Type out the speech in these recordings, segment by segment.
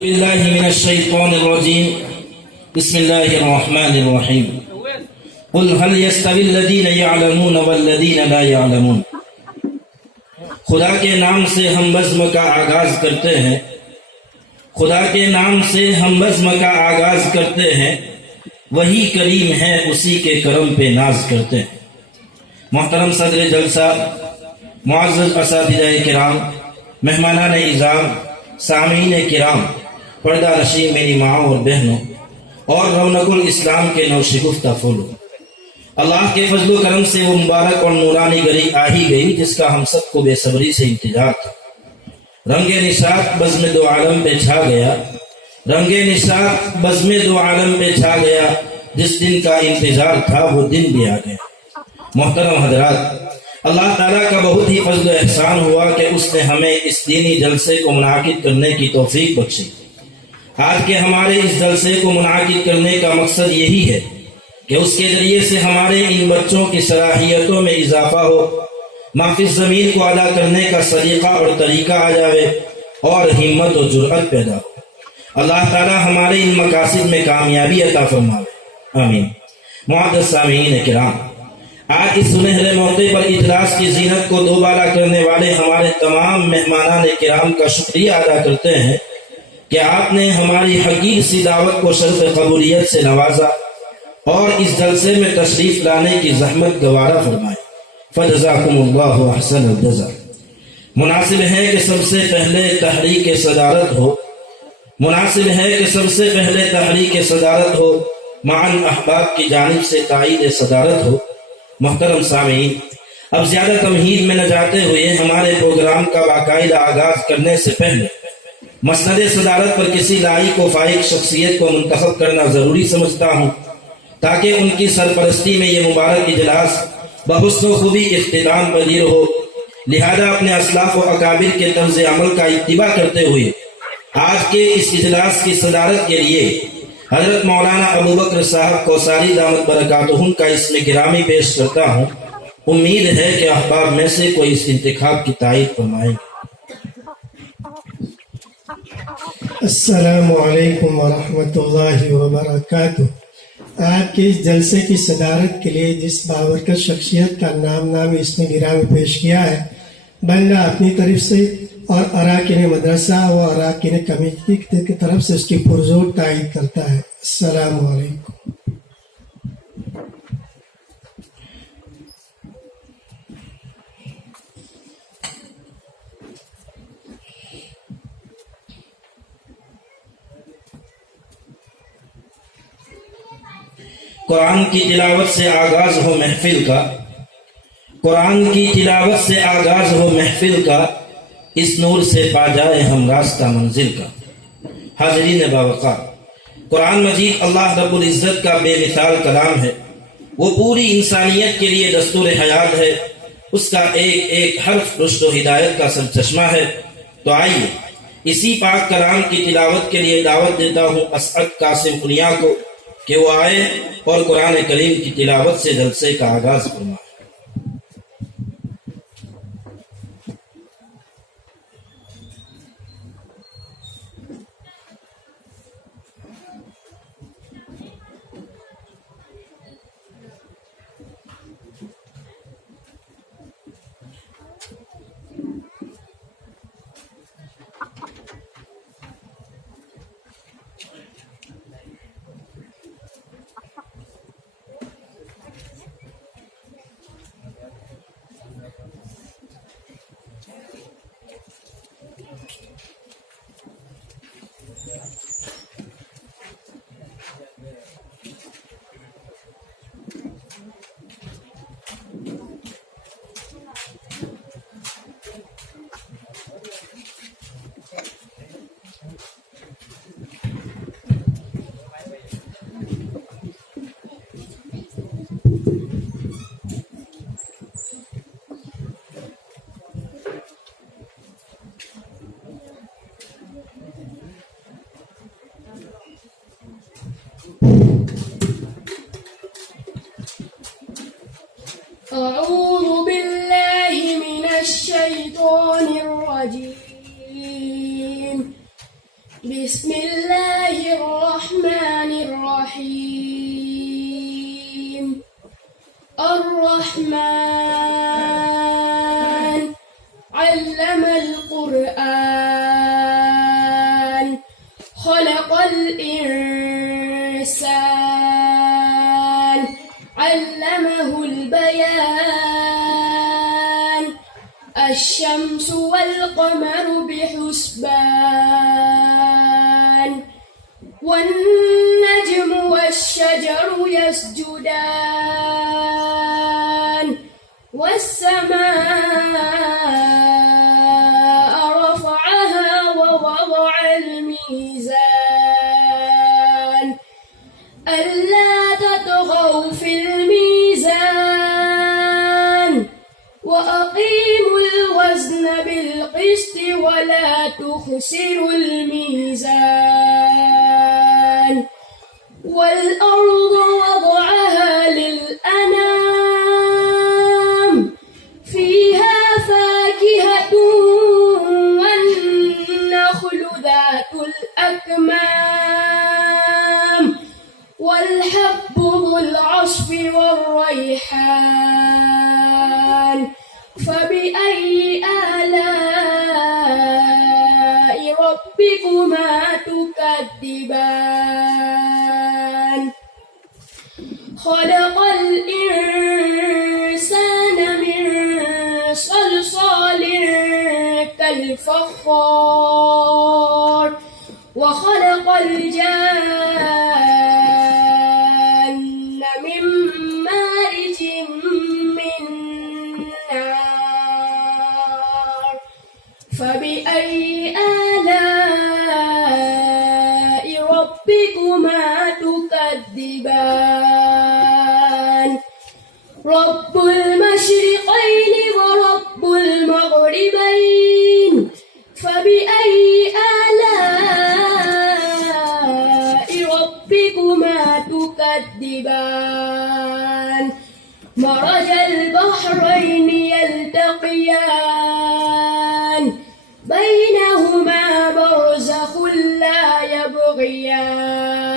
بالله من الشيطان الرجيم بسم الله الرحمن الرحيم قل هل يستوي الذين يعلمون والذين لا يعلمون خدا کے نام سے ہم بزم کا آغاز کرتے ہیں خدا کے نام سے ہم بزم کا آغاز کرتے ہیں وہی کریم ہے اسی کے کرم پہ ناز کرتے ہیں۔ محترم صدر جلسہ، معزز اساتذہ کرام، مہمانان اعزام، سامعین کرام، پردہ نشین میری ماں اور بہنوں اور رونق الاسلام کے نوشگفتہ پھولوں، اللہ کے فضل و کرم سے وہ مبارک اور نورانی گھڑی آ ہی گئی جس کا ہم سب کو بے صبری سے انتظار تھا۔ رنگ نشاط بزم دو عالم پہ چھا گیا، رنگ نشاط بزم دو عالم پہ چھا گیا، جس دن کا انتظار تھا وہ دن بھی آ گیا۔ محترم حضرات، اللہ تعالیٰ کا بہت ہی فضل و احسان ہوا کہ اس نے ہمیں اس دینی جلسے کو منعقد کرنے کی توفیق بخشی۔ آج کے ہمارے اس جلسے کو منعقد کرنے کا مقصد یہی ہے کہ اس کے ذریعے سے ہمارے ان بچوں کی صلاحیتوں میں اضافہ ہو، مافی زمین کو ادا کرنے کا سلیقہ اور طریقہ آ جائے اور ہمت و جرأت پیدا ہو۔ اللہ تعالیٰ ہمارے ان مقاصد میں کامیابی عطا فرمائے، آمین۔ معزز سامعین کرام، آج اس سنہرے موقع پر اجلاس کی زینت کو دوبالا کرنے والے ہمارے تمام مہمانان کرام کا شکریہ ادا کرتے ہیں کہ آپ نے ہماری حقیر سی دعوت کو شرف قبولیت سے نوازا اور اس جلسے میں تشریف لانے کی زحمت گوارا فرمائے۔ فجزاکم اللہ احسن الجزا۔ مناسب ہے کہ سب سے پہلے تحریک صدارت ہو، مناسب ہے کہ سب سے پہلے تحریک صدارت ہو، معن احباب کی جانب سے تائید صدارت ہو۔ محترم سامعین، اب زیادہ تمہید میں نہ جاتے ہوئے ہمارے پروگرام کا باقاعدہ آغاز کرنے سے پہلے مسند صدارت پر کسی لائق و فائق شخصیت کو منتخب کرنا ضروری سمجھتا ہوں تاکہ ان کی سرپرستی میں یہ مبارک اجلاس بحسن و خوبی اختتام پذیر ہو۔ لہذا اپنے اسلاف و اکابر کے طرز عمل کا اتباع کرتے ہوئے آج کے اس اجلاس کی صدارت کے لیے حضرت مولانا ابوبکر صاحب کوثاری دامت برکاتہم کا اسم گرامی پیش کرتا ہوں۔ امید ہے کہ احباب میں سے کوئی اس انتخاب کی تائید فرمائے۔ السلام علیکم ورحمۃ اللہ وبرکاتہ۔ آج کے اس جلسے کی صدارت کے لیے جس بابرکت شخصیت کا نام اس نے گرامی پیش کیا ہے، بندہ اپنی طرف سے اور اراکین مدرسہ و اراکین کمیٹی کی طرف سے اس کی پرزور تائید کرتا ہے۔ السلام علیکم۔ قرآن کی تلاوت سے آغاز ہو محفل کا، قرآن کی تلاوت سے آغاز ہو محفل کا، اس نور سے پا جائے ہم راستہ منزل کا۔ حاضرین باوقار، قرآن مجید اللہ رب العزت کا بے مثال کلام ہے، وہ پوری انسانیت کے لیے دستور حیات ہے، اس کا ایک ایک حرف رشد و ہدایت کا سرچشمہ ہے۔ تو آئیے اسی پاک کلام کی تلاوت کے لیے دعوت دیتا ہوں اسعد قاسم کنیا کو کہ وہ آئے اور قرآن کریم کی تلاوت سے جلسے کا آغاز فرمائے۔ أعوذ بالله من الشيطان الرجيم بسم الله الرحمن الرحيم الرحمن علم القرآن خلق الإنسان علمه البيان الشمس والقمر بحسبان والنجم والشجر يسجدان والسماء رفعها ووضع الميزان ألا تطغوا في الميزان وأقيموا الوزن بالقسط ولا تخسروا الميزان والأرض وضعها للأنام فيها فاكهة والنخل ذات الأكمام والحب ذو العصف والريحان فبأي آلاء ربكما تكذبان خلق الإنسان من صلصال كالفخار وخلق الجان من مارج من نار فبأي آلاء ربكما تكذبان رب المشرقين ورب المغربين فبأي آلاء ربكما تكذبان مرج البحرين يلتقيان بينهما برزخ لا يبغيان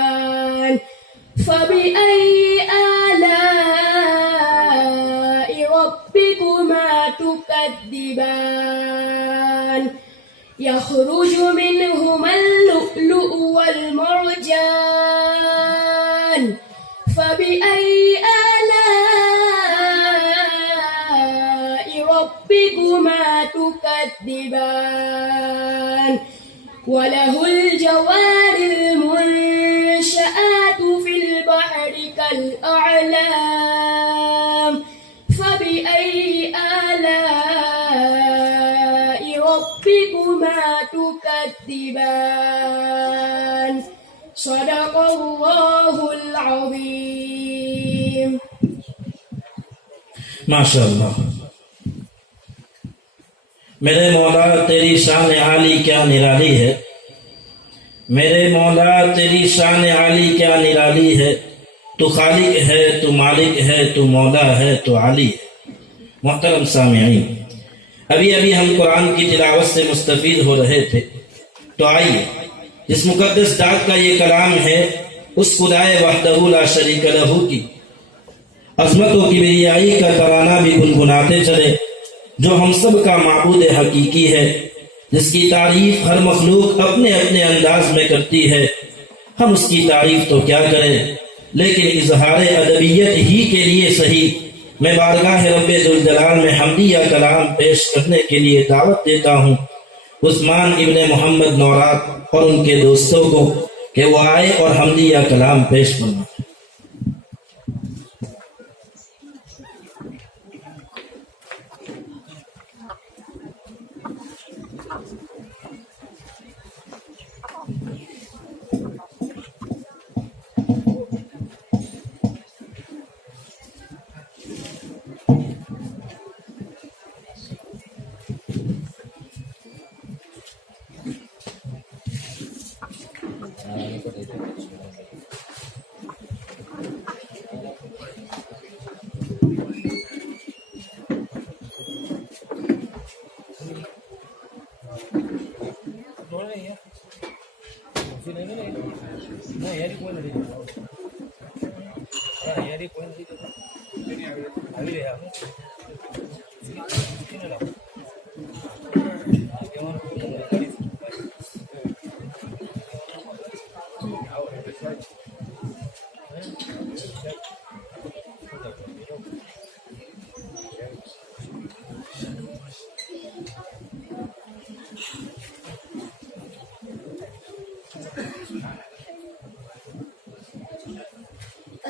فبأي آلاء ربكما تكذبان يخرج منهما اللؤلؤ والمرجان فبأي آلاء ربكما تكذبان وله الجوار المنشآت في البحر كالأعلام فبأي آلاء ربكما تكذبان صدق الله العظيم ماشاءاللہ. میرے مولا تیری شان عالی کیا نرالی ہے، میرے مولا تیری شان عالی کیا نرالی ہے، تو خالق ہے، تو مالک ہے، تو مولا ہے، تو عالی ہے. محترم سامعین، ابھی ہم قرآن کی تلاوت سے مستفید ہو رہے تھے، تو آئیے اس مقدس ڈاک کا یہ کلام ہے اس خدائے وحدہ لا شریک لہ کی عظمت و کبریائی کا ترانہ بھی گنگناتے چلے، جو ہم سب کا معبود حقیقی ہے، جس کی تعریف ہر مخلوق اپنے اپنے انداز میں کرتی ہے. ہم اس کی تعریف تو کیا کریں، لیکن اظہار ادبیت ہی کے لیے صحیح میں بارگاہ رب ذوالجلال میں حمدیہ کلام پیش کرنے کے لیے دعوت دیتا ہوں عثمان ابن محمد نورات اور ان کے دوستوں کو کہ وہ آئے اور حمدیہ کلام پیش فرمائیں.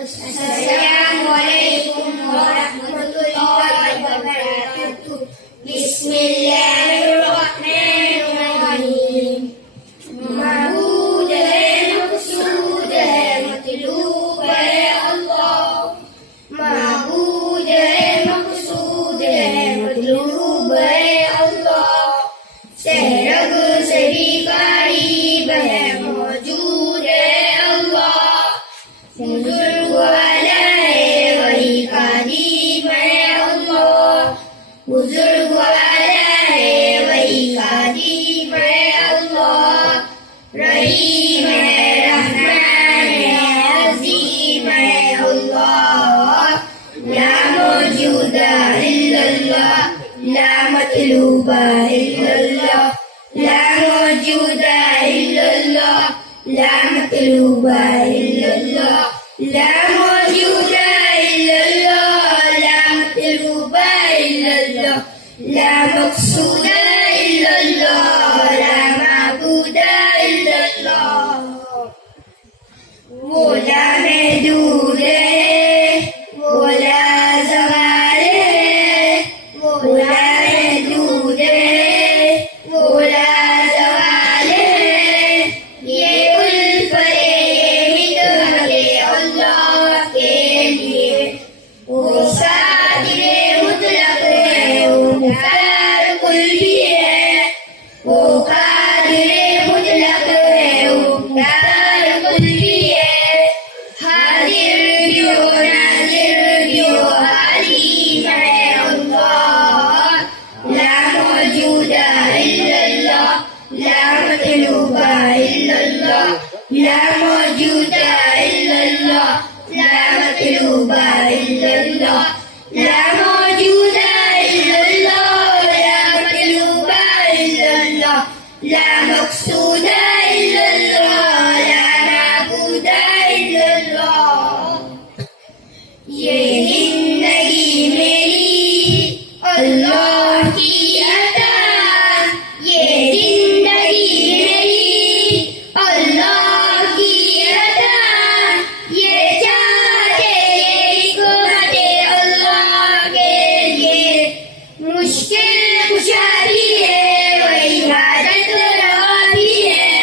Assalamualaikum warahmatullahi wabarakatuh. Bismillahirrahmanirrahim. Ma'bud hai, maqsood hai, matloob hai Allah. Ma'bud hai, maqsood hai, matloob hai Allah. Sahrag se bhi qarib hai, mawjood hai Allah. بزرگ والا ہے وہی قدیم ہے اللہ. بزرگ والا ہے وہی قدیم ہے اللہ. رحیم ہے رحمان ہے عظیم ہے اللہ. لا موجود الا اللہ. لا مطلوب الا اللہ. لا موجود الا اللہ. لا مطلوب الا اللہ. لا موجود الا اللہ. لا مطلوب الا اللہ. لا مقصود الا اللہ. لا معبود الا اللہ. وہ لا محدود ہے، وہ لا زوال ہے. وہ لا محدود ہے، وہ لا زوال ہے. یہ الفت اللہ کے لیے. وہ صادر مطلق ہے، وہ مختار کل بھی ہے. وہ قادر مطلق ہے، وہ مختار کل بھی ہے. حاضر بھی ہو، ناظر بھی ہو، علیم ہے اللہ. لا موجود الا اللہ. لا مطلوب الا اللہ. لا موجود الا اللہ. لا مطلوب الا اللہ. لا موجود الا اللہ. لا مطلوب الا اللہ. لا مقصود الا اللہ. لا معبود الا اللہ. یہ زندگی میری اللہ کی عطا. یہ زندگی میری اللہ کی عطا. یہ چاہتے حکمت اللہ کے لیے. مشکل کشا بھی ہے، وہی حاجت روا بھی ہے.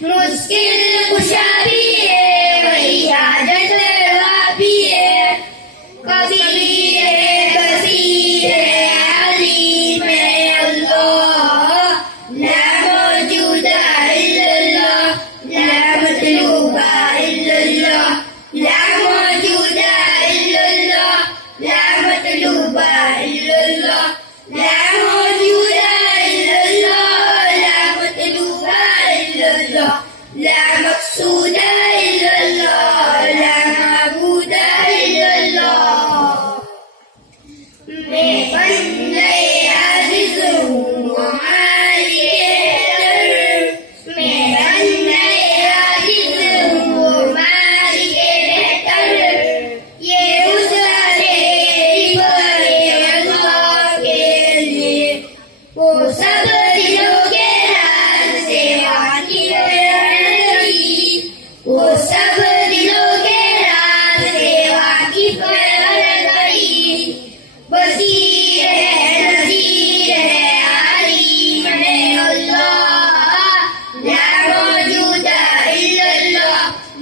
مشکل کشا بھی ہے، وہی حاجت روا بھی ہے. کبیر ہے، بصیر ہے، علیم ہے اللہ. لا موجود الا اللہ. لا مطلوب الا اللہ. لا موجود الا اللہ. لا مطلوب الا اللہ. لا موجود الا اللہ. لا مطلوب الا اللہ. لا مقصود الا اللہ. لا معبود الا اللہ. میں بندے عاجز ہوں مالک در. میں بندے عاجز ہوں مالک بہتر. یہ وسعت اللہ کے لیے. وہ سب دلوں کے راز سے واقف ہے نبی. وہ سب دلوں کے راز سے واقف ہے نبی. بصیر ہے، نذیر ہے، علیم ہے اللہ. لا موجود الا اللہ.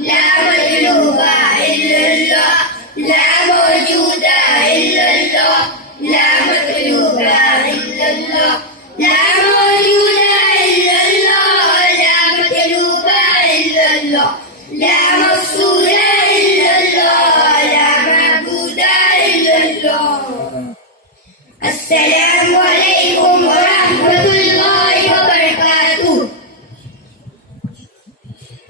لا مطلوب الا اللہ. لا موجود الا اللہ. لا مطلوب الا اللہ. لا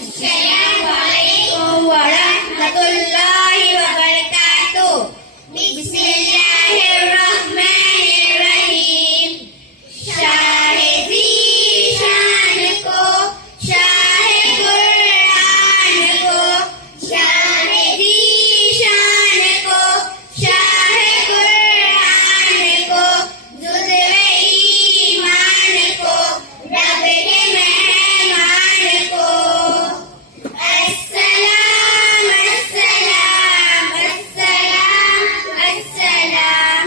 Assalamualaikum warahmatullahi wabarakatuh. Bismillahirrahmanirrahim. Syahri Zishan ko, Syahri Quran ko, Syahri Zishan ko, Syahri Quran ko, Juzve Iman ko, Rabbe ke mehman ko. Assalam, assalam, assalam, assalam.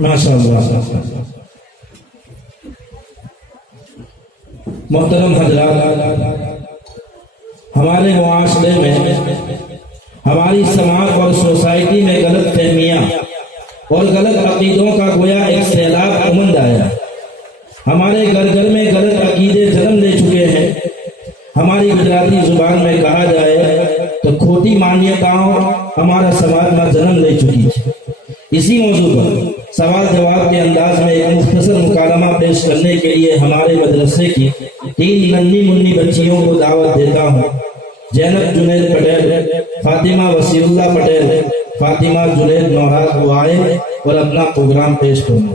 ماشاء اللہ. محترم حضرات، ہمارے معاشرے میں، ہماری سماج اور سوسائٹی میں غلط فہمیاں اور غلط عقیدوں کا گویا ایک سیلاب عمد آیا. ہمارے گھر گھر میں غلط عقیدے جنم لے چکے ہیں. ہماری گجراتی زبان میں کہا جائے تو کھوٹی مانیتاؤں ہمارا سماج میں جنم لے چکی ہے. اسی موضوع پر سوال جواب کے انداز میں ایک مختصر مکالمہ پیش کرنے کے لیے ہمارے مدرسے کی 3 ننھی منی بچیوں کو دعوت دیتا ہوں. زینب جنید پٹیل، فاطمہ وسیع اللہ پٹیل، فاطمہ جنید نورات کو آئے اور اپنا پروگرام پیش کریں.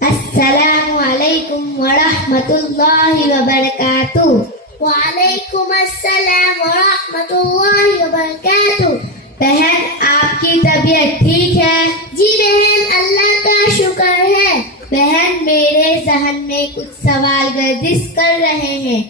السلام علیکم ورحمۃ اللہ وبرکاتہ. وعلیکم السلام ورحمۃ اللہ وبرکاتہ. بہن، آپ کی طبیعت ٹھیک ہے؟ جی بہن، اللہ کا شکر ہے. بہن، میرے ذہن میں کچھ سوال گردش کر رہے ہیں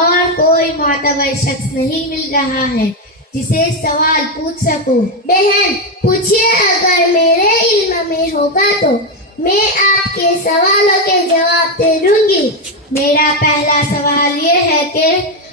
اور کوئی معتبر شخص نہیں مل رہا ہے جسے سوال پوچھ سکوں. بہن پوچھیے، اگر میرے علم میں ہوگا تو میں آپ کے سوالوں کے جواب دے دوں گی. میرا پہلا سوال یہ ہے کہ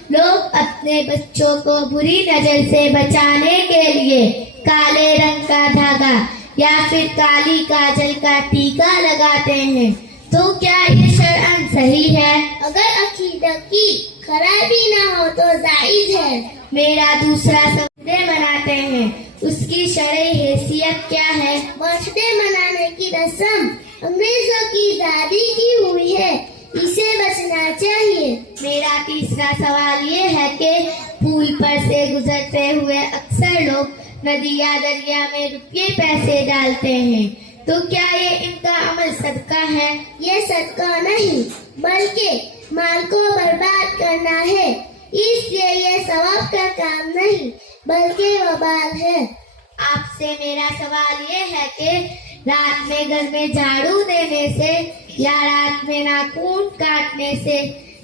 لوگ اپنے بچوں کو بری نظر سے بچانے کے لیے کالے رنگ کا دھاگا یا پھر کالی کاجل کا ٹیکا لگاتے ہیں، تو کیا یہ شرعاً صحیح ہے؟ اگر عقیدہ کی خرابی نہ ہو تو جائز ہے. میرا دوسرا سوال مناتے ہیں، اس کی شرعی حیثیت کیا ہے؟ برتھڈے منانے کی رسم انگریزوں کی زادی کی ہوئی ہے، اسے بچنا چاہیے. میرا تیسرا سوال یہ ہے کہ پل پر سے گزرتے ہوئے اکثر لوگ ندی یا دریا میں روپیے پیسے ڈالتے ہیں، تو کیا یہ ان کا عمل صدقہ ہے؟ یہ صدقہ نہیں بلکہ مال کو برباد کرنا ہے، اس لیے یہ ثواب کا کام نہیں بلکہ وبال ہے. آپ سے میرا سوال یہ ہے کہ رات میں گھر میں جھاڑو دینے سے یا رات میں ناخن کاٹنے سے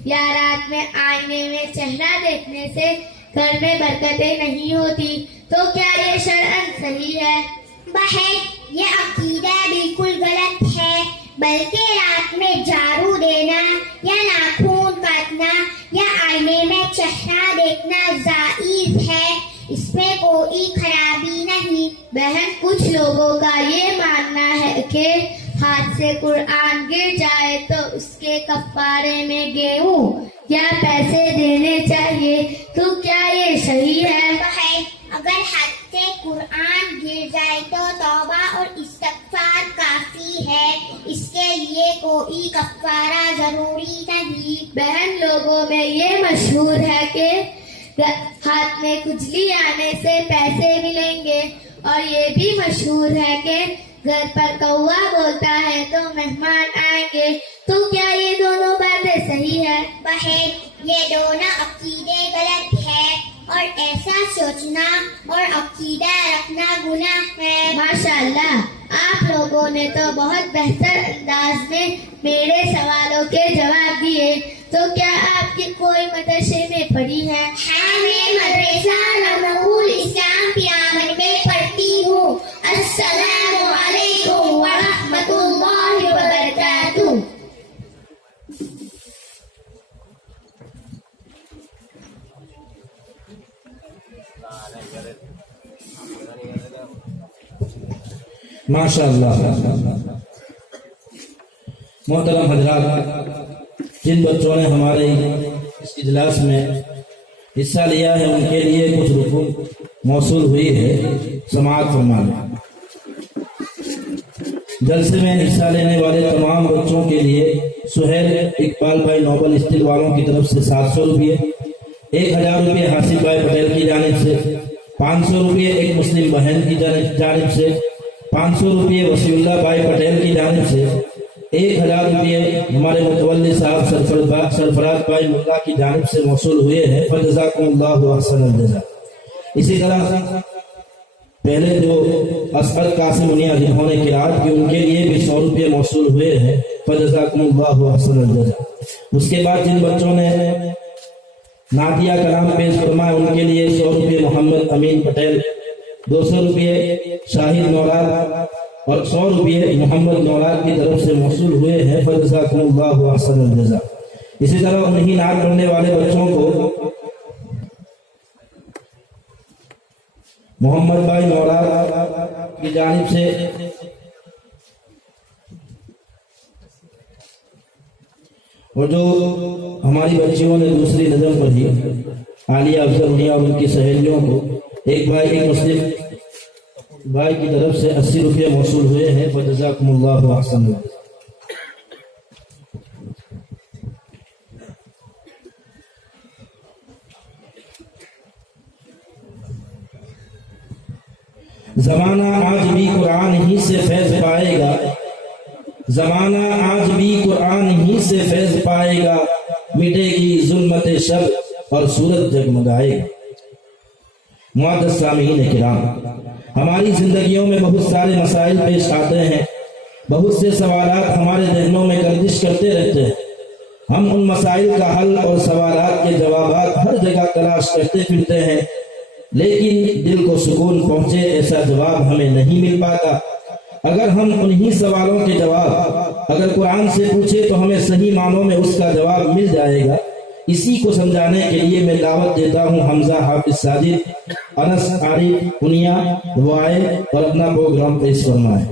یا رات میں آئینے میں چہرہ دیکھنے سے گھر میں برکتیں نہیں ہوتی، تو کیا یہ شرعاً صحیح ہے؟ بہن، یہ عقیدہ بالکل غلط ہے، بلکہ رات میں جھاڑو دینا یا ناخن کاٹنا یا آئینے میں چہرہ دیکھنا جائز ہے، اس میں کوئی خرابی نہیں. بہن، کچھ لوگوں کا یہ ماننا ہے کہ ہاتھ سے قرآن گر جائے تو اس کے کفارے میں گیہوں یا پیسے دینے چاہیے، تو کیا یہ صحیح ہے؟ بہن، اگر ہاتھ سے قرآن گر جائے تو توبہ اور استغفار کافی ہے، اس کے لیے کوئی کفارہ ضروری نہیں. بہن، لوگوں میں یہ مشہور ہے کہ ہاتھ میں کھجلی آنے سے پیسے ملیں گے، اور یہ بھی مشہور ہے کہ گھر پر کوا بولتا ہے تو مہمان آئیں گے، تو کیا یہ دونوں باتیں صحیح ہے؟ بہن، یہ دونوں عقیدے غلط ہے اور ایسا سوچنا اور عقیدہ رکھنا گناہ ہے. ماشاءاللہ، آپ لوگوں نے تو بہت بہتر انداز میں میرے سوالوں کے جواب دیے. تو کیا آپ کی کوئی مدرسے میں پڑھی ہے؟ ہاں، میں مدرسہ رمضان اسلام پیامن میں پڑھتی ہوں. السلام علیکم ورحمۃ اللہ وبرکاتہ. ماشاء اللہ. محترم حضرات، جن بچوں نے ہمارے اس اجلاس میں حصہ لیا ہے ان کے لیے کچھ رقم موصول ہوئی ہے، سماعت فرمائیں۔ جلسے میں حصہ لینے والے تمام بچوں کے لیے سہیل اقبال بھائی نوبل اسٹیل والوں کی طرف سے 700 روپے، 1000 روپے حاسب بھائی پٹیل کی جانب سے، 500 روپے ایک مسلم بہن کی جانب سے، 500 روپے وسیع اللہ بھائی پٹیل کی جانب سے، 1000 روپے ہمارے متولی صاحب سرفراز بھائی ملا کی جانب سے موصول ہوئے ہیں۔ فجزاکم اللہ احسن الجزاء۔ اسی طرح پہلے جو اسعد قاسم منیا جنہوں نے قرات کی ان کے لیے بھی 100 روپے موصول ہوئے ہیں۔ فجزاکم اللہ احسن الجزاء۔ اس کے بعد جن بچوں نے نعتیہ کلام پیش فرمائے ان کے لیے 100 روپے محمد امین پٹیل، 200 روپے شاہد نوراد اور 100 روپے محمد نوراد کی طرف سے موصول ہوئے ہیں۔ فجزاکم اللہ احسن الجزاء۔ اسی طرح انہی نعت پڑھنے والے بچوں کو محمد بھائی نوراد کی جانب سے اور جو ہماری بچیوں نے دوسری نظم پڑھی عالیہ افضل منیا اور ان کی سہیلیوں کو ایک مسلم بھائی کی طرف سے 80 روپے موصول ہوئے ہیں۔ فجزاکم اللہ احسن الجزاء۔ زمانہ آج بھی قرآن ہی سے فیض پائے گا، زمانہ آج بھی قرآن ہی سے فیض پائے گا، مٹے گی ظلمت شب اور سورج جگمگائے گا۔ معزز سامعین کرام، ہماری زندگیوں میں بہت سارے مسائل پیش آتے ہیں، بہت سے سوالات ہمارے ذہنوں میں گردش کرتے رہتے ہیں۔ ہم ان مسائل کا حل اور سوالات کے جوابات ہر جگہ تلاش کرتے پھرتے ہیں، لیکن دل کو سکون پہنچے ایسا جواب ہمیں نہیں مل پاتا۔ اگر ہم انہی سوالوں کے جواب اگر قرآن سے پوچھے تو ہمیں صحیح معنوں میں اس کا جواب مل جائے گا۔ اسی کو سمجھانے کے لیے میں دعوت دیتا ہوں حمزہ حافظ ساجد، انس عارف منیا وہ آئے اور اپنا پروگرام پیش فرمائے۔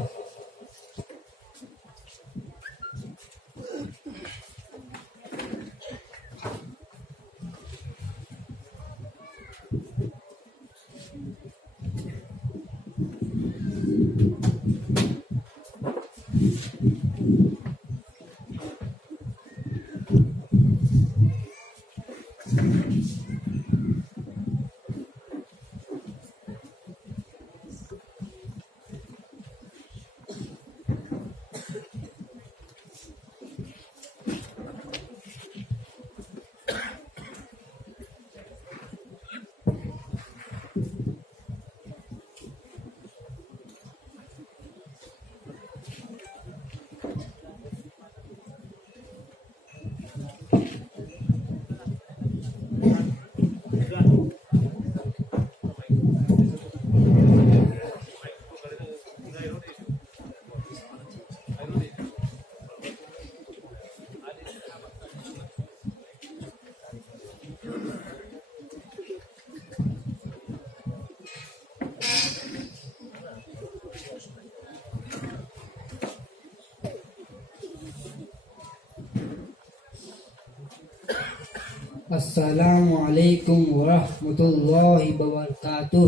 السلام علیکم ورحمۃ اللہ وبرکاتہ۔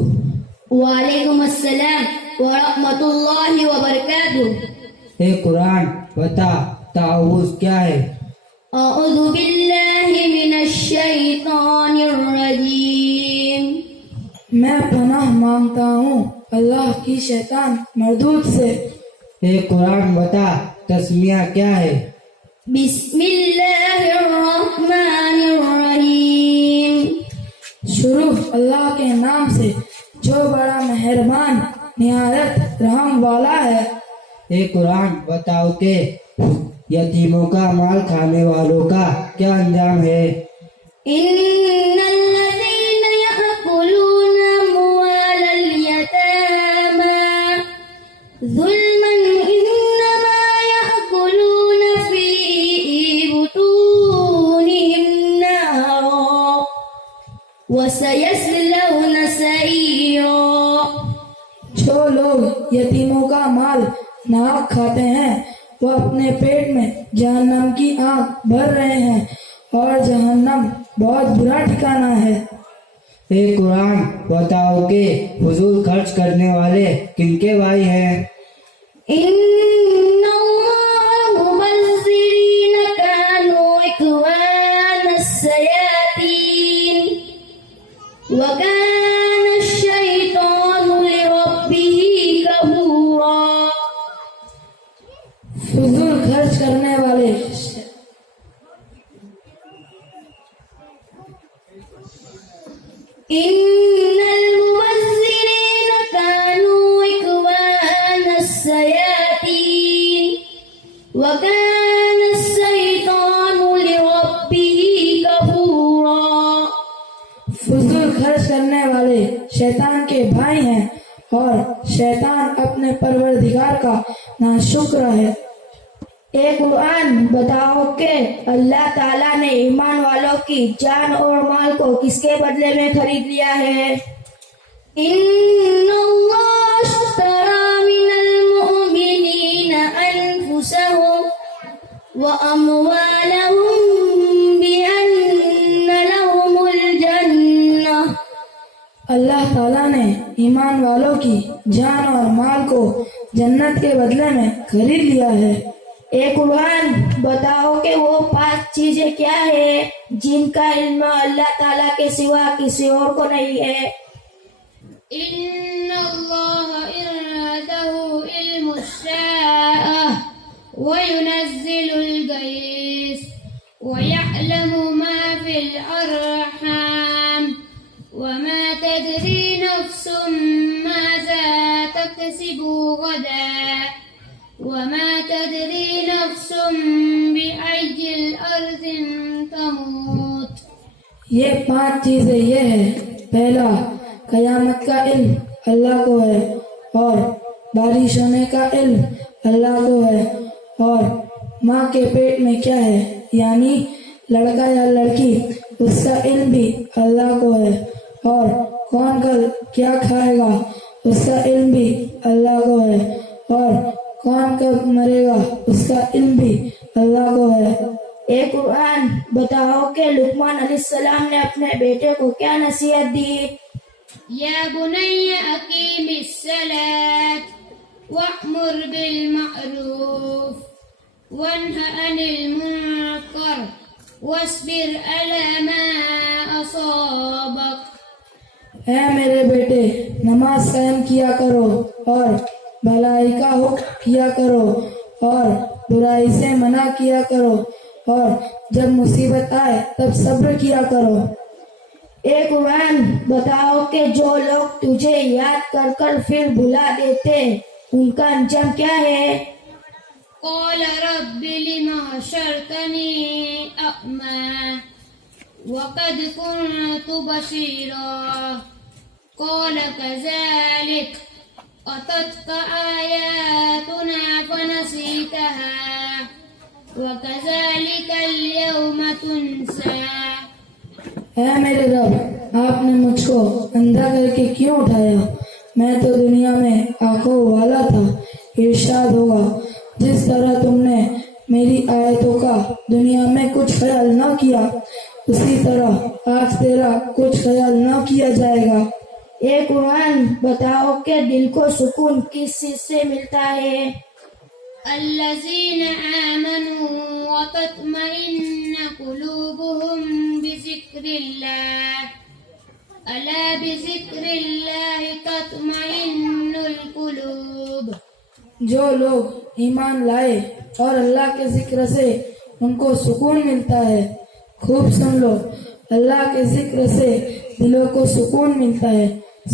وعلیکم السلام ورحمۃ اللہ وبرکاتہ۔ اے قرآن بتا تعوذ کیا ہے؟ اعوذ باللہ من الشیطان الرجیم۔ میں پناہ مانگتا ہوں اللہ کی شیطان مردود سے۔ اے قرآن بتا تسمیہ کیا ہے؟ بسم اللہ الرحمن الرحیم۔ شروع اللہ کے نام سے جو بڑا مہربان نہایت رحم والا ہے۔ اے قرآن بتاؤ کہ یتیموں کا مال کھانے والوں کا کیا انجام ہے؟ ان الذین یأکلون اموال الیتامی ظلما انما یأکلون فی بطونہم نارا وسیصلون سعیرا۔ جو لوگ یتیموں کا مال ناحق کھاتے ہیں وہ اپنے پیٹ میں جہنم کی آگ بھر رہے ہیں اور جہنم بہت برا ٹھکانہ ہے۔ اے قرآن بتاؤ کہ فضول خرچ کرنے والے کن کے بھائی ہیں؟ إن الله المبذرين كانوا إخوان الشياطين وكان الشيطان لربه كفورا. فضول خرچ کرنے والے إن المبذرين كانوا إخوان الشياطين وكان الشيطان لربه كفورا. فضول خرچ کرنے والے شیطان کے بھائی ہیں اور شیطان اپنے پروردگار کا ناشکر ہے. اے قرآن بتاؤ کہ اللہ تعالیٰ نے ایمان والوں کی جان اور مال کو کس کے بدلے میں خرید لیا ہے؟ ان اللہ اشترى من المؤمنین انفسهم واموالهم بان لهم الجنہ. اللہ تعالیٰ نے ایمان والوں کی جان اور مال کو جنت کے بدلے میں خرید لیا ہے. اے قرآن بتاؤ کہ وہ 5 چیزیں کیا ہے جن کا علم اللہ تعالیٰ کے سوا کسی اور کو نہیں ہے؟ إن الله عنده علم الساعة وينزل الغيث ويعلم ما في الأرحام وما تدري نفس ماذا تكسب غدا وما تدري نفس بأي الأرض تموت. یہ 5 چیزیں یہ ہے: پہلا، قیامت کا علم اللہ کو ہے اور بارش ہونے کا علم اللہ کو ہے اور ماں کے پیٹ میں کیا ہے یعنی لڑکا یا لڑکی اس کا علم بھی اللہ کو ہے اور کون کل کیا کھائے گا اس کا علم بھی اللہ کو ہے اور کون کب مرے گا اس کا علم بھی اللہ کو ہے. اے قرآن بتاؤ کہ لقمان علیہ السلام نے اپنے بیٹے کو کیا نصیحت دی؟ يا بني أقيم الصلاة وأمر بالمعروف وانه عن المنكر واصبر على ما أصابك. اے میرے بیٹے، نماز قائم کیا کرو اور بھلائی کا حکم کیا کرو اور برائی سے منع کیا کرو اور جب مصیبت آئے تب صبر کیا کرو. اے قرآن بتاؤ کہ جو لوگ تجھے یاد کر کر پھر بھلا دیتے ان کا انجام کیا ہے؟ قال رب لما حشرتني أعمى وقد كنت بصيرا قال كذلك أتتك آياتنا فنسيتها وكذلك اليوم تنسى. اے میرے رب، آپ نے مجھ کو اندھا کر کے کیوں اٹھایا؟ میں تو دنیا میں آنکھوں والا تھا. ارشاد ہوگا، جس طرح تم نے میری آیتوں کا دنیا میں کچھ خیال نہ کیا اسی طرح آج تیرا کچھ خیال نہ کیا جائے گا. اے قرآن بتاؤ کہ دل کو سکون کس چیز سے ملتا ہے؟ الذين آمنوا وتطمئن قلوبهم بذكر الله ألا بذكر الله تطمئن القلوب. جو لوگ ایمان لائے اور اللہ کے ذکر سے ان کو سکون ملتا ہے. خوب سن لو، اللہ کے ذکر سے دلوں کو سکون ملتا ہے.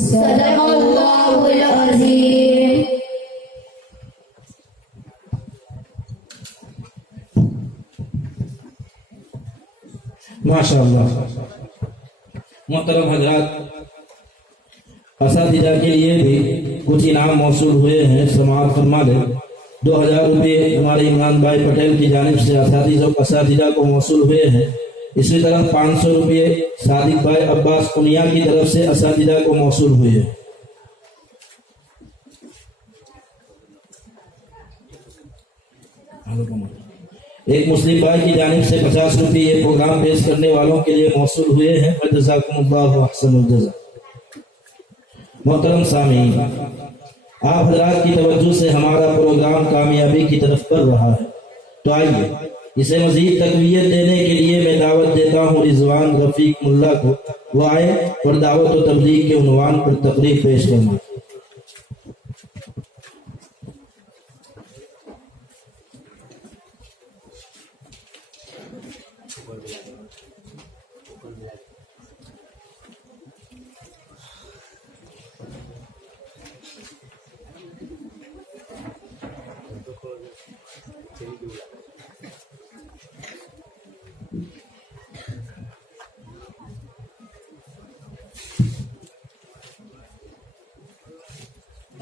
صدق اللہ العظیم. ماشاء اللہ. محترم حضرات، اساتذہ کے لیے بھی کچھ انعام موصول ہوئے ہیں، سماعت فرما لیں. 2000 روپے ہمارے عمران بھائی پٹیل کی جانب سے اساتذہ کو موصول ہوئے ہیں. اسی طرح 500 روپے صادق بھائی عباس کنیا کی طرف سے اساتذہ کو موصول ہوئے ہیں. ایک مسلم بھائی کی جانب سے 50 روپے یہ پروگرام پیش کرنے والوں کے لیے موصول ہوئے ہیں. جزاکم اللہ احسن الجزا. محترم سامعین، آپ حضرات کی توجہ سے ہمارا پروگرام کامیابی کی طرف بڑھ رہا ہے، تو آئیے اسے مزید تقویت دینے کے لیے میں دعوت دیتا ہوں رضوان رفیق ملا کو، وہ آئے اور دعوت و تبلیغ کے عنوان پر تقریر پیش کرنا.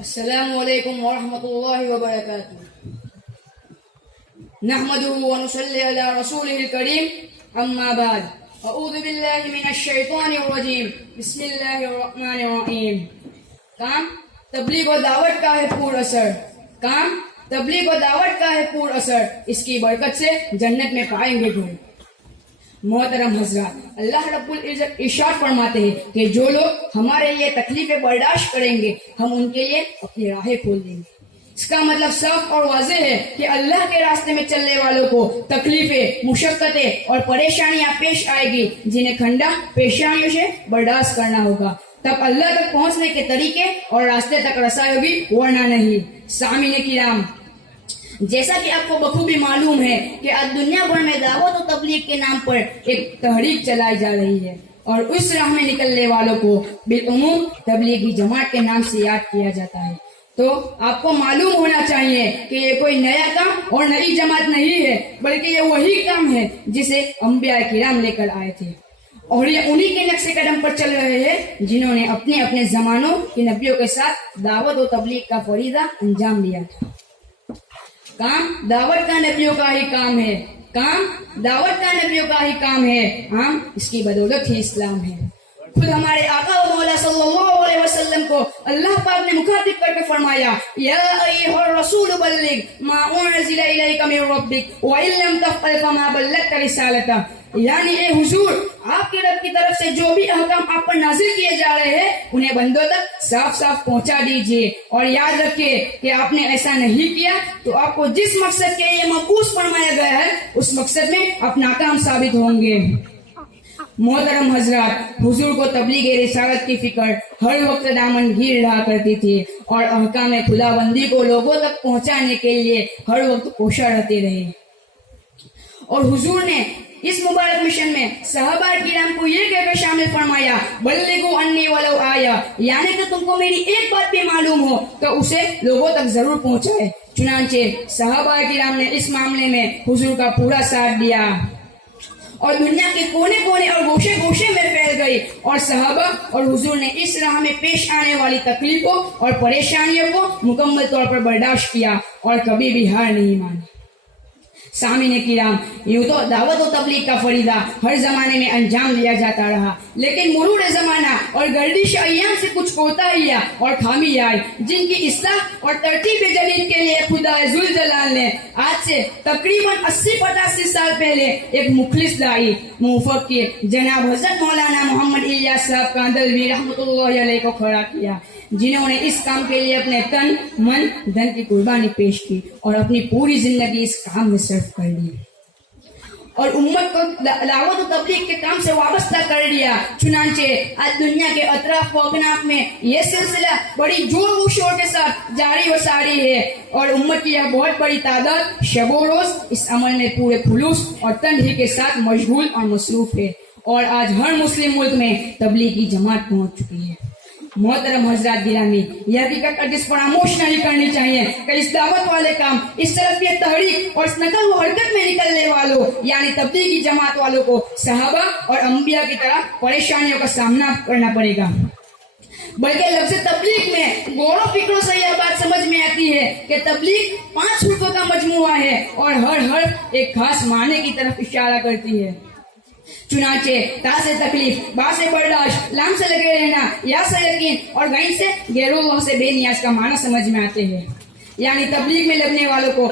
السلام علیکم ورحمۃ اللہ وبرکاتہ. نحمده ونصلي على رسوله الكريم اما بعد. اعوذ باللہ من الشیطان الرجیم. بسم اللہ الرحمن الرحیم. کام تبلیغ و دعوت کا ہے پور اثر. کام تبلیغ و دعوت کا ہے پور اثر. اس کی برکت سے جنت میں پائیں گے گھر. محترم حضرات، اللہ رب العزت ارشاد فرماتے ہیں کہ جو لوگ ہمارے لیے تکلیفیں برداشت کریں گے ہم ان کے لیے اپنی راہیں کھول دیں گے. اس کا مطلب صاف اور واضح ہے کہ اللہ کے راستے میں چلنے والوں کو تکلیفیں، مشقتیں اور پریشانیاں پیش آئے گی جنہیں کھنڈا پریشانیوں سے برداشت کرنا ہوگا. تب اللہ تک پہنچنے کے طریقے اور راستے تک رسائی ہوگی، ورنہ نہیں. سامعین کرام، جیسا کہ آپ کو بخوبی معلوم ہے کہ آج دنیا بھر میں دعوت و تبلیغ کے نام پر ایک تحریک چلائی جا رہی ہے اور اس راہ میں نکلنے والوں کو بالعموم تبلیغی جماعت کے نام سے یاد کیا جاتا ہے. تو آپ کو معلوم ہونا چاہیے کہ یہ کوئی نیا کام اور نئی جماعت نہیں ہے، بلکہ یہ وہی کام ہے جسے انبیاء کرام لے کر آئے تھے، اور یہ انہی کے نقش قدم پر چل رہے ہیں جنہوں نے اپنے اپنے زمانوں کے نبیوں کے ساتھ دعوت و تبلیغ کا فریضہ انجام دیا تھا. کام دعوت کا نبیوں کا ہی کام ہے. کام دعوت کا نبیوں کا ہی کام ہے. ہم اس کی بدولت ہی اسلام ہے. خود ہمارے آقا و مولا صلی اللہ علیہ وسلم کو اللہ پاک نے مخاطب کر کے فرمایا، یا ایھا الرسول بلغ ما انزل الیک من ربک وان لم تفعل فما بلغت رسالتہ. یعنی اے حضور، آپ کے رب کی طرف سے جو بھی احکام آپ پر نازل کیے جا رہے ہیں انہیں بندوں تک صاف صاف پہنچا دیجیے، اور یاد رکھیے کہ آپ نے ایسا نہیں کیا تو آپ کو جس مقصد کے لیے مبعوث فرمایا گیا ہے اس مقصد میں آپ ناکام ثابت ہوں گے. محترم حضرات، حضور کو تبلیغ رسالت کی فکر ہر وقت دامن گھیر رہا کرتی تھی اور احکام خدا بندی کو لوگوں تک پہنچانے کے لیے ہر وقت کوشاں رہتے رہے. اور حضور نے اس مبارک مشن میں صحابہ کرام کو یہ کہہ کر شامل فرمایا، بلغوا انی ولو آیا، یعنی کہ تم کو میری ایک بات بھی معلوم ہو تو اسے لوگوں تک ضرور پہنچائے. چنانچہ صحابہ کرام نے اس معاملے میں حضور کا پورا ساتھ دیا اور دنیا کے کونے کونے اور گوشے گوشے میں پھیل گئی، اور صحابہ اور حضور نے اس راہ میں پیش آنے والی تکلیفوں اور پریشانیوں کو مکمل طور پر برداشت کیا اور کبھی بھی ہار نہیں مانی. سامعین کرام، یوں تو دعوت و تبلیغ کا فریضہ ہر زمانے میں انجام دیا جاتا رہا، لیکن مرور زمانہ اور گردش ایام سے کچھ کوتاہیاں اور خامی آئی جن کی اصلاح اور ترتیب جدید کے لیے خدا ذوالجلال نے آج سے تقریباً 80-85 سال پہلے ایک مخلص داعی مفکر جناب حضرت مولانا محمد الیاس صاحب کاندھلوی رحمۃ اللہ علیہ کو کھڑا کیا، جنہوں نے اس کام کے لیے اپنے تن من دھن کی قربانی پیش کی اور اپنی پوری زندگی اس کام میں صرف کر دی اور امت کو دعوت و تبلیغ کے کام سے وابستہ کر دیا. چنانچہ آج دنیا کے اطراف و اکناف میں یہ سلسلہ بڑی جور و شور کے ساتھ جاری و ساری ہے اور امت کی یہ بہت بڑی تعداد شب و روز اس عمل میں پورے خلوص اور تنہی کے ساتھ مشغول اور مصروف ہے، اور آج ہر مسلم ملک میں تبلیغی جماعت پہنچ چکی ہے. محترم حضرات گرامی، یہ حقیقت ارجس فراموش نہیں کرنی چاہیے کہ اس دعوت والے کام، اس طرف یہ تحریک اور اس نقل و حرکت میں نکلنے والوں یعنی تبلیغی جماعت والوں کو صحابہ اور انبیاء کی طرح پریشانیوں کا سامنا کرنا پڑے گا، بلکہ لفظ تبلیغ میں غور و فکروں سے یہ بات سمجھ میں آتی ہے کہ تبلیغ 5 حروفوں کا مجموعہ ہے اور ہر حرف ایک خاص معنی کی طرف اشارہ کرتی ہے. چنانچہ تا سے تکلیف، با سے برداشت، لام سے لگے رہنا، یا سے یقین اور غین سے غیر اللہ سے بے نیاز کا معنی سمجھ میں آتے ہیں. یعنی تبلیغ میں لگنے والوں کو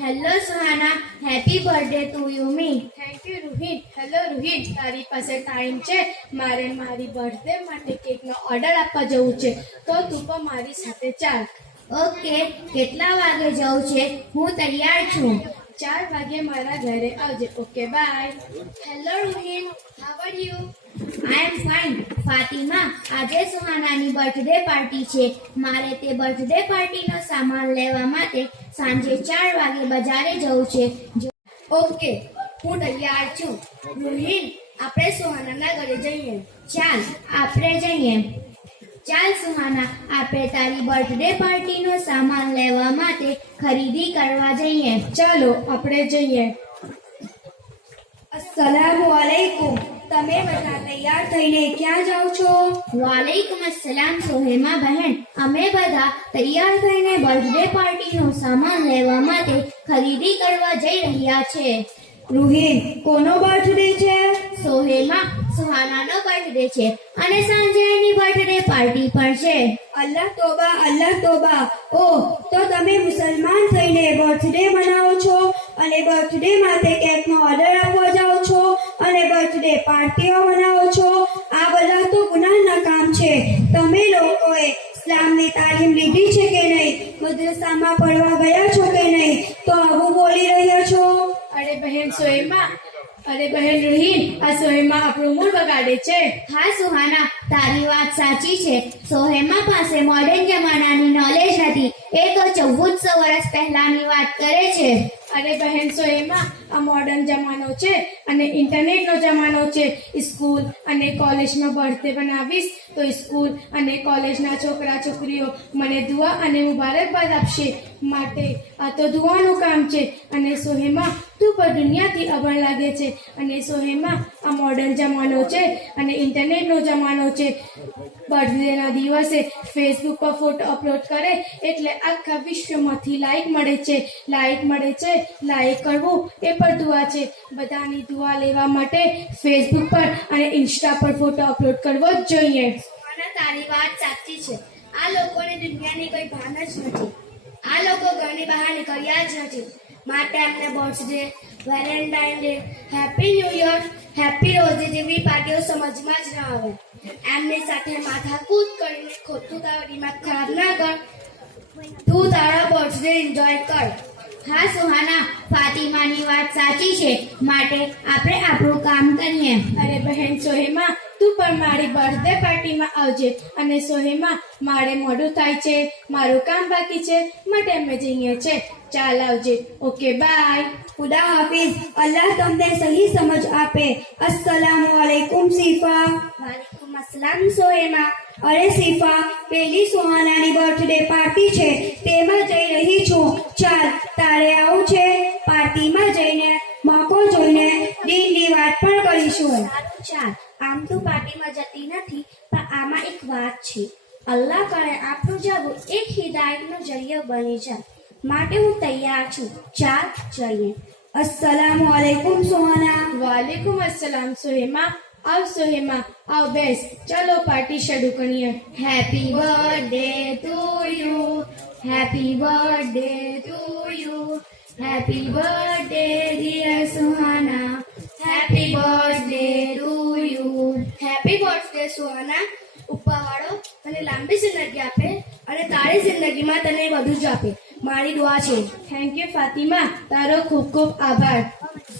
hello Suhana, happy birthday to you me. Thank you Ruhin. Hello Ruhin, તારી પાસે ટાઈમ છે? મારે મારી બર્થડે માટે કેકનો ઓર્ડર આપવા જવું છે, તો તું પણ મારી સાથે ચાલ. ઓકે, કેટલા વાગે જવું છે? હું તૈયાર છું. 4 વાગે મારા ઘરે આવજે. Okay bye. Hello Ruhin, how are you? I am fine. Fatima, આજે સુહાનાની બર્થડે પાર્ટી છે. મારે તે બર્થડે પાર્ટીનો સામાન લેવા માટે સાંજે 4 વાગે બજારે જવું છે. ઓકે, હું તૈયાર છું. રૂહીન, આપણે સુહાનાના ઘરે જઈએ. ચાલ, આપણે જઈએ. ચાલ સુહાના, આપણે તારી બર્થડે પાર્ટીનો સામાન લેવા માટે ખરીદી કરવા જઈએ. ચાલો આપણે જઈએ. અસ્સલામુ અલૈકુમ. તમે બધા તૈયાર થઈને ક્યાં જાઓ છો? વાલેકુમ અસ્સલામ સોહેમા બહેન. અમે બધા તૈયાર થઈને બર્થડે પાર્ટીનો સામાન લેવા માટે ખરીદી કરવા જઈ રહ્યા છે. રૂહીન, કોનો બર્થડે છે? સોહેમા, સુહાનાનો બર્થડે છે અને સાંજે એની બર્થડે પાર્ટી પણ છે. અલ્લાહ તોબા, અલ્લાહ તોબા. ઓહ, તો તમે મુસલમાન થઈને બર્થડે મનાવો છો અને બર્થડે માટે કેકનો ઓર્ડર આપવા જાઓ છો અને બર્થડે પાર્ટીઓ મનાવો છો. આ બધા તો ગુનાહના કામ છે. તમે લોકોએ ઇસ્લામની તાલીમ લીધી છે કે નહીં? મદ્રસામાં પડવા ગયા છો કે નહીં? તો આવું બોલી રહ્યા છો. અરે બહેન સોહેમા, અરે બહેન રૂહીન, આ સોહેમા આપણું મૂળ બગાડે છે. હા સુહાના, તારી વાત સાચી છે. સોહેમા પાસે મોડર્ન જમાનાની નોલેજ હતી. એ તો 1400 વર્ષ પહેલાની વાત કરે છે. અરે બહેન સોહેમા, આ મોડર્ન જમાનો છે અને ઇન્ટરનેટનો જમાનો છે. સ્કૂલ અને કોલેજમાં બર્થડે બનાવીશ તો સ્કૂલ અને કોલેજના છોકરા છોકરીઓ મને દુઆ અને મુબારકબાદ આપશે. માટે આ તો દુઆનું કામ છે. અને સોહેમા, તું પણ દુનિયાથી અભણ લાગે છે. અને સોહેમા, આ મોડર્ન જમાનો છે અને ઇન્ટરનેટનો જમાનો છે. બર્થડેના દિવસે ફેસબુક પર ફોટો અપલોડ કરે એટલે આખા વિશ્વમાંથી લાઈક મળે છે. લાઈક કરવું એ પણ દુઆ છે. બધાની દુઆ લેવા માટે ફેસબુક પર અને ઇન્સ્ટા પર ફોટો અપલોડ કરવો જ જોઈએ. તારી વાત સાચી છે. આ લોકોને દુનિયાની કોઈ ભાન જ નથી. આ લોકો ઘરની બહાર નીકળ્યા જ નથી. માટે એમને birthday, Valentine day, happy new year, happy rose જેવી પાર્ટીઓ સમજમાં જ ન આવે. એમની સાથે માથાકૂટ કરીને ખોટું તારો દિમાગ ખરાબ ના કર. તું તારા બર્થડે એન્જોય કર. હા સુહાના, ફાતિમાની વાત સાચી છે. માટે આપણે આપણું કામ કરીએ. અરે બહેન સોહેમા, તું પણ મારી બર્થડે પાર્ટીમાં આવજે. અને સોહેમા, મારે મોડું થાય છે, મારું કામ બાકી છે, માટે અમે જઈએ છે. ચાલ આવજે. Okay by. ખુદા હાફિઝ. અલ્લાહ તમને સહી સમજ આપે. અસ્સલામુ અલૈકુમ સિફા. વાલેકુમ અસ્સલામ સોહેમા. અરે સિફા, પેલી સુહાનાની બર્થડે પાર્ટી છે, તેમાં જઈ રહી છું. ચાલ, તારે આવું છે? પાર્ટીમાં જઈને મોકો જોઈને દિનની વાત પણ કરીશું. સારું, ચાલ. આમ તો પાર્ટીમાં જતી નથી, પણ આમાં એક વાત છે. અલ્લાહ કરે આપણું જવું એક હિદાયતનો જરિયો બની જાય. માટે હું તૈયાર છું. ચાલ જઈએ. અસ્સલામુ અલૈકુમ સુહાના. વાલેકુમ અસ્સલામ સોહેમા. આવ સોહેમા, આવ બેસ. ચાલો પાર્ટી શરૂ કરીએ. Happy birthday to you, happy birthday to you, happy birthday dear Suhana, happy birthday to you. Happy birthday Suhana. ઉપરવાળો તને લાંબી જિંદગી આપે અને તારી જિંદગીમાં તને બધું જ આપે. મારી દુઆ છે. થેન્ક યુ ફાતિમા, તારો ખૂબ ખૂબ આભાર.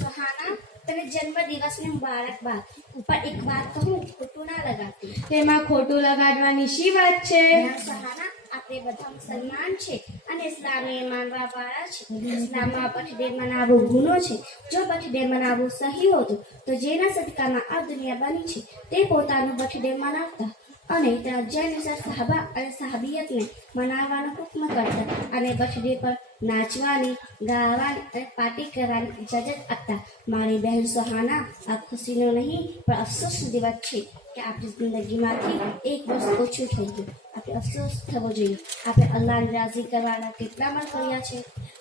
સુહાના, તને જન્મદિવસની મુબારકબાદ. ઉપર એક વાત કહું, ખોટું ના લગાડતી. તેમાં ખોટું લગાડવાની શી વાત છે? સહાના, આપણે બધા મુસલમાન છે અને ઇસ્લામને માનવા વાળા છે. ઇસ્લામમાં બર્થડે મનાવવું ગુનો છે. જો બર્થડે મનાવવું સહી હોતું તો જેના સદકામાં આ દુનિયા બની છે તે પોતાનું બર્થડે મનાવતા અને દરજ્જાનુસાર સહાબા અને સહાબિયતને મનાવવાનો હુક્મ કરતા અને બર્થડે પર નાચવાની, ગાવાની અને પાર્ટી કરવાની ઇજાજત આપતા. મારી બહેન સુહાના, આ ખુશીનો નહીં પણ અફસોસનો દિવસ છે કે આપણી જિંદગીમાંથી એક વર્ષ ઓછું થઈ ગયું. આપણે અફસોસ થવો જોઈએ. આપણે અલ્લાહને રાજી કરવાના કેટલા અમલ કર્યા છે.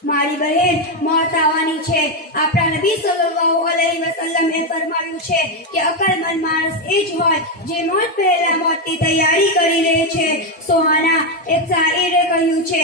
મારી બહેન મોત આવવાની છે. આપણા નબી સલ્લલ્લાહુ અલૈહિ વસલ્લમે ફરમાવ્યું છે કે અકલમંદ માણસ એ જ હોય જે મોત પહેલા મોતની તૈયારી કરી લે છે. સોહાના એક શાયરે કહ્યું છે,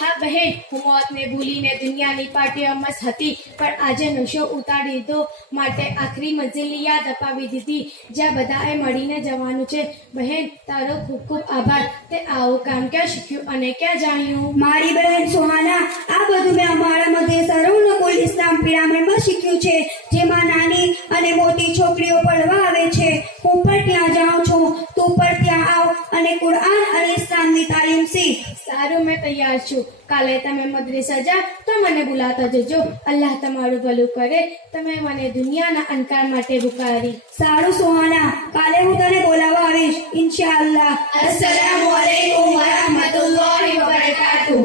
હા બહેન, હું મોતને ભૂલીને દુનિયાની પાર્ટીઓમાં જ હતી, પણ આજે નશો ઉતારી દીધો માટે આખરી મંઝિલની યાદ અપાવી દીધી, જ્યાં બધાએ મળીને જવાનું છે. બહેન, તારો ખૂબ ખૂબ આભાર. તે આવું કામ ક્યાં શીખ્યું અને ક્યાં જાણ્યું? મારી બહેન સોહાના, આ બધું મેં અમારા મદ્રેસા કુલ ઇસ્લામ પિરામિડમાં શીખ્યું છે, જેમાં નાની અને મોટી છોકરીઓ પડવા આવે છે. હું પણ ત્યાં જાઉં છું, તું પણ ત્યાં આવ અને કુરઆન અને ઇસ્લામની તાલીમ શીખ. સારું, મેં તૈયાર છું. કાલે તમે મદ્રેસા જાઓ તો મને બોલાતા જજો. અલ્લાહ તમારું ભલું કરે. તમે મને દુનિયાના અંકાર માટે પુકારી. સારું સોહાના, કાલે હું તને બોલાવવા આવીશ ઇન્શાઅલ્લાહ. અસ્સલામુ અલૈકુમ વ રહમતુલ્લાહિ વ બરકાતુહુ.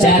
4